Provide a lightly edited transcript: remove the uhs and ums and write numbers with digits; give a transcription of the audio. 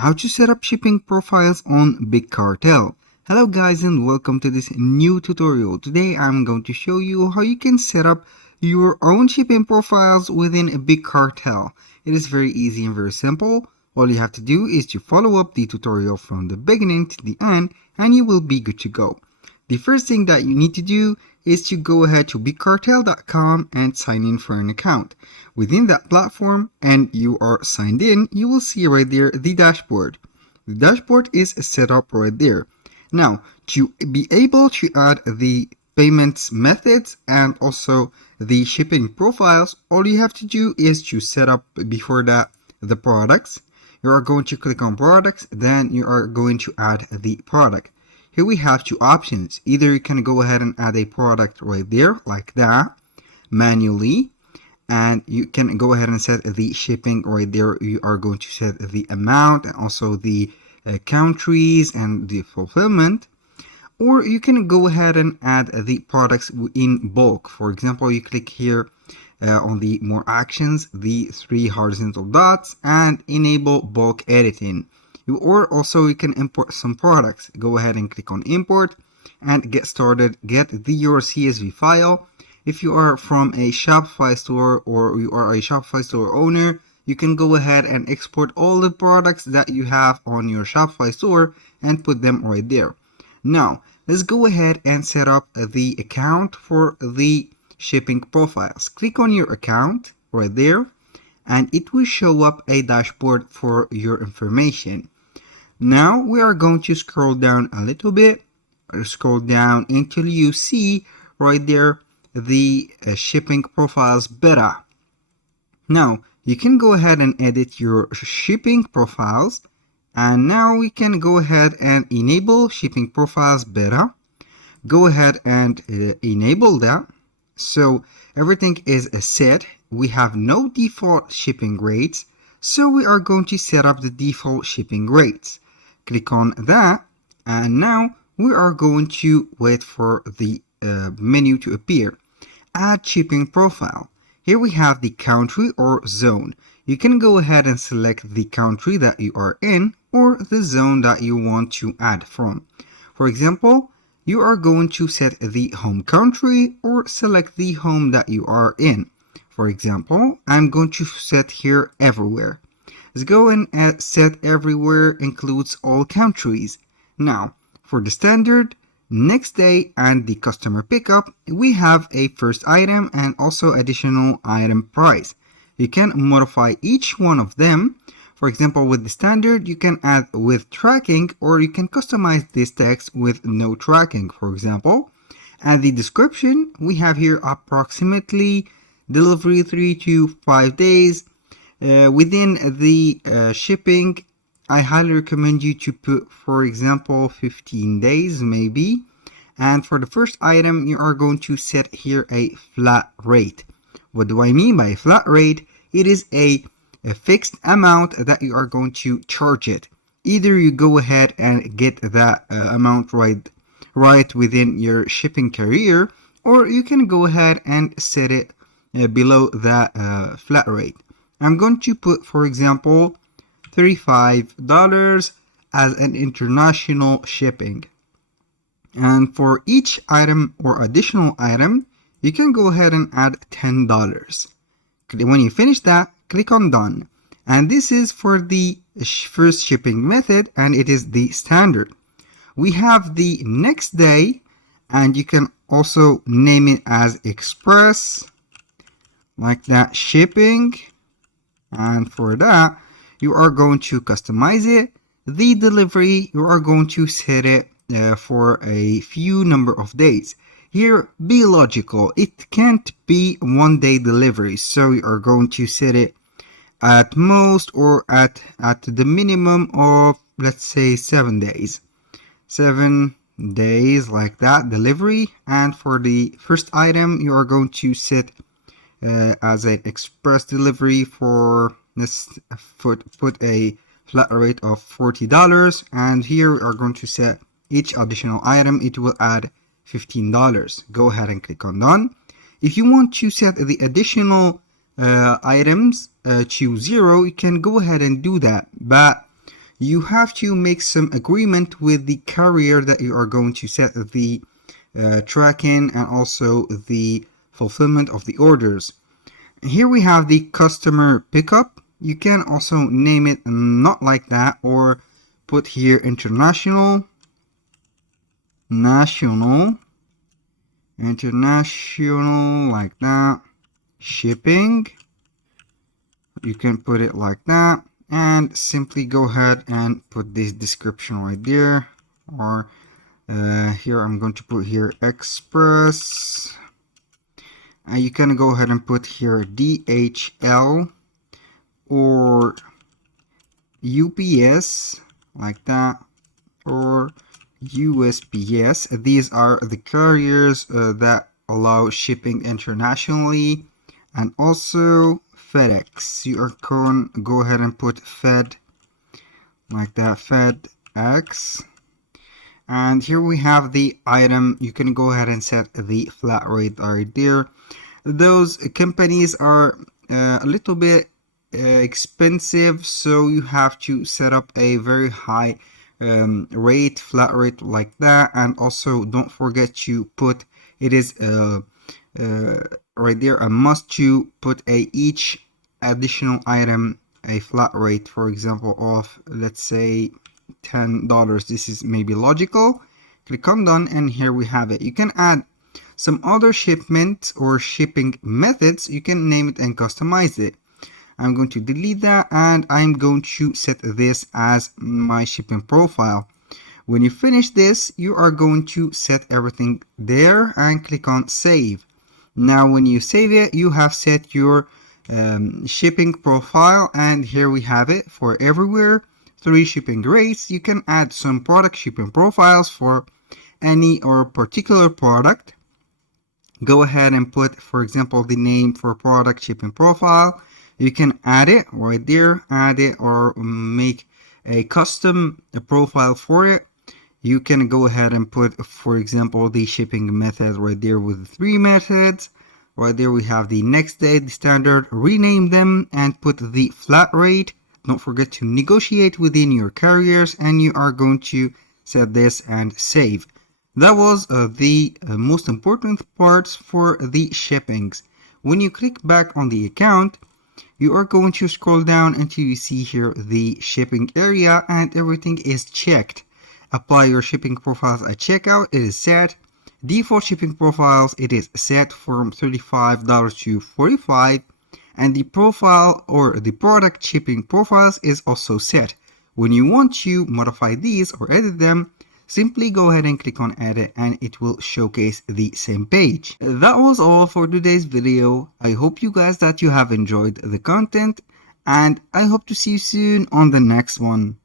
how to set up shipping profiles on Big Cartel. Hello guys and welcome to this new tutorial. Today I'm going to show you how you can set up your own shipping profiles within a Big Cartel. It is very easy and very simple. All you have to do is to follow up the tutorial from the beginning to the end and you will be good to go. The first thing that you need to do is to go ahead to bigcartel.com and sign in for an account. Within that platform and you are signed in, you will see right there the dashboard. The dashboard is set up right there. Now, to be able to add the payments methods and also the shipping profiles, all you have to do is to set up before that the products. You are going to click on products, then you are going to add the product. Here we have two options. Either you can go ahead and add a product right there like that manually, and you can go ahead and set the shipping right there. You are going to set the amount and also the countries and the fulfillment, or you can go ahead and add the products in bulk. For example, you click here on the more actions, the three horizontal dots, and enable bulk editing. Or also you can import some products. Go ahead and click on import and get started. Get your CSV file. If you are from a Shopify store or you are a Shopify store owner, you can go ahead and export all the products that you have on your Shopify store and put them right there. Now let's go ahead and set up the account for the shipping profiles. Click on your account right there and it will show up a dashboard for your information. Now we are going to scroll down a little bit, or scroll down until you see right there the shipping profiles beta. Now you can go ahead and edit your shipping profiles, and now we can go ahead and enable shipping profiles beta. Go ahead and enable that. So everything is set. We have no default shipping rates, so we are going to set up the default shipping rates. Click on that, and now we are going to wait for the menu to appear. Add shipping profile. Here we have the country or zone. You can go ahead and select the country that you are in or the zone that you want to add from. For example, you are going to set the home country or select the home that you are in. For example, I'm going to set here everywhere. Let's go and set everywhere includes all countries. Now, for the standard, next day, and the customer pickup, we have a first item and also additional item price. You can modify each one of them. For example, with the standard, you can add with tracking, or you can customize this text with no tracking, for example. And the description, we have here approximately delivery 3 to 5 days. Within the shipping, I highly recommend you to put, for example, 15 days maybe. And for the first item, you are going to set here a flat rate. What do I mean by flat rate? It is a fixed amount that you are going to charge it. Either you go ahead and get that amount right within your shipping carrier, or you can go ahead and set it below that flat rate. I'm going to put, for example, $35 as an international shipping. And for each item or additional item, you can go ahead and add $10. When you finish that, click on done. And this is for the first shipping method, and it is the standard. We have the next day, and you can also name it as express, like that, shipping. And for that, you are going to customize it. The delivery, you are going to set it for a few number of days. Here, be logical. It can't be 1 day delivery, so you are going to set it at most or at the minimum of, let's say, 7 days. 7 days like that delivery. And for the first item, you are going to set as an express delivery for this, put a flat rate of $40, and here we are going to set each additional item. It will add $15. Go ahead and click on done. If you want to set the additional items to 0, you can go ahead and do that, but you have to make some agreement with the carrier that you are going to set the tracking and also the fulfillment of the orders. Here we have the customer pickup. You can also name it not like that, or put here international, national, international, like that. Shipping, you can put it like that, and simply go ahead and put this description right there. Or here I'm going to put here express, and you can go ahead and put here DHL or UPS, like that, or USPS. These are the carriers that allow shipping internationally. And also FedEx, you are going to go ahead and put Fed, like that, FedEx. And here we have the item. You can go ahead and set the flat rate right there. Those companies are a little bit expensive, so you have to set up a very high flat rate like that. And also don't forget to put, it is right there, a must to put each additional item a flat rate, for example, of, let's say, $10. This is maybe logical. Click on done, and here we have it. You can add some other shipment or shipping methods. You can name it and customize it. I'm going to delete that, and I'm going to set this as my shipping profile. When you finish this, you are going to set everything there and click on save. Now when you save it, you have set your shipping profile, and here we have it for everywhere. 3 shipping rates. You can add some product shipping profiles for any or particular product. Go ahead and put, for example, the name for product shipping profile. You can add it right there, add it, or make a custom profile for it. You can go ahead and put, for example, the shipping method right there with 3 methods. Right there we have the next day, the standard, rename them and put the flat rate. Don't forget to negotiate within your carriers, and you are going to set this and save. That was the most important parts for the shippings. When you click back on the account, you are going to scroll down until you see here the shipping area, and everything is checked. Apply your shipping profiles at checkout, it is set. Default shipping profiles, it is set from $35 to $45. And the profile or the product shipping profiles is also set. When you want to modify these or edit them, simply go ahead and click on edit, and it will showcase the same page. That was all for today's video. I hope you guys that you have enjoyed the content, and I hope to see you soon on the next one.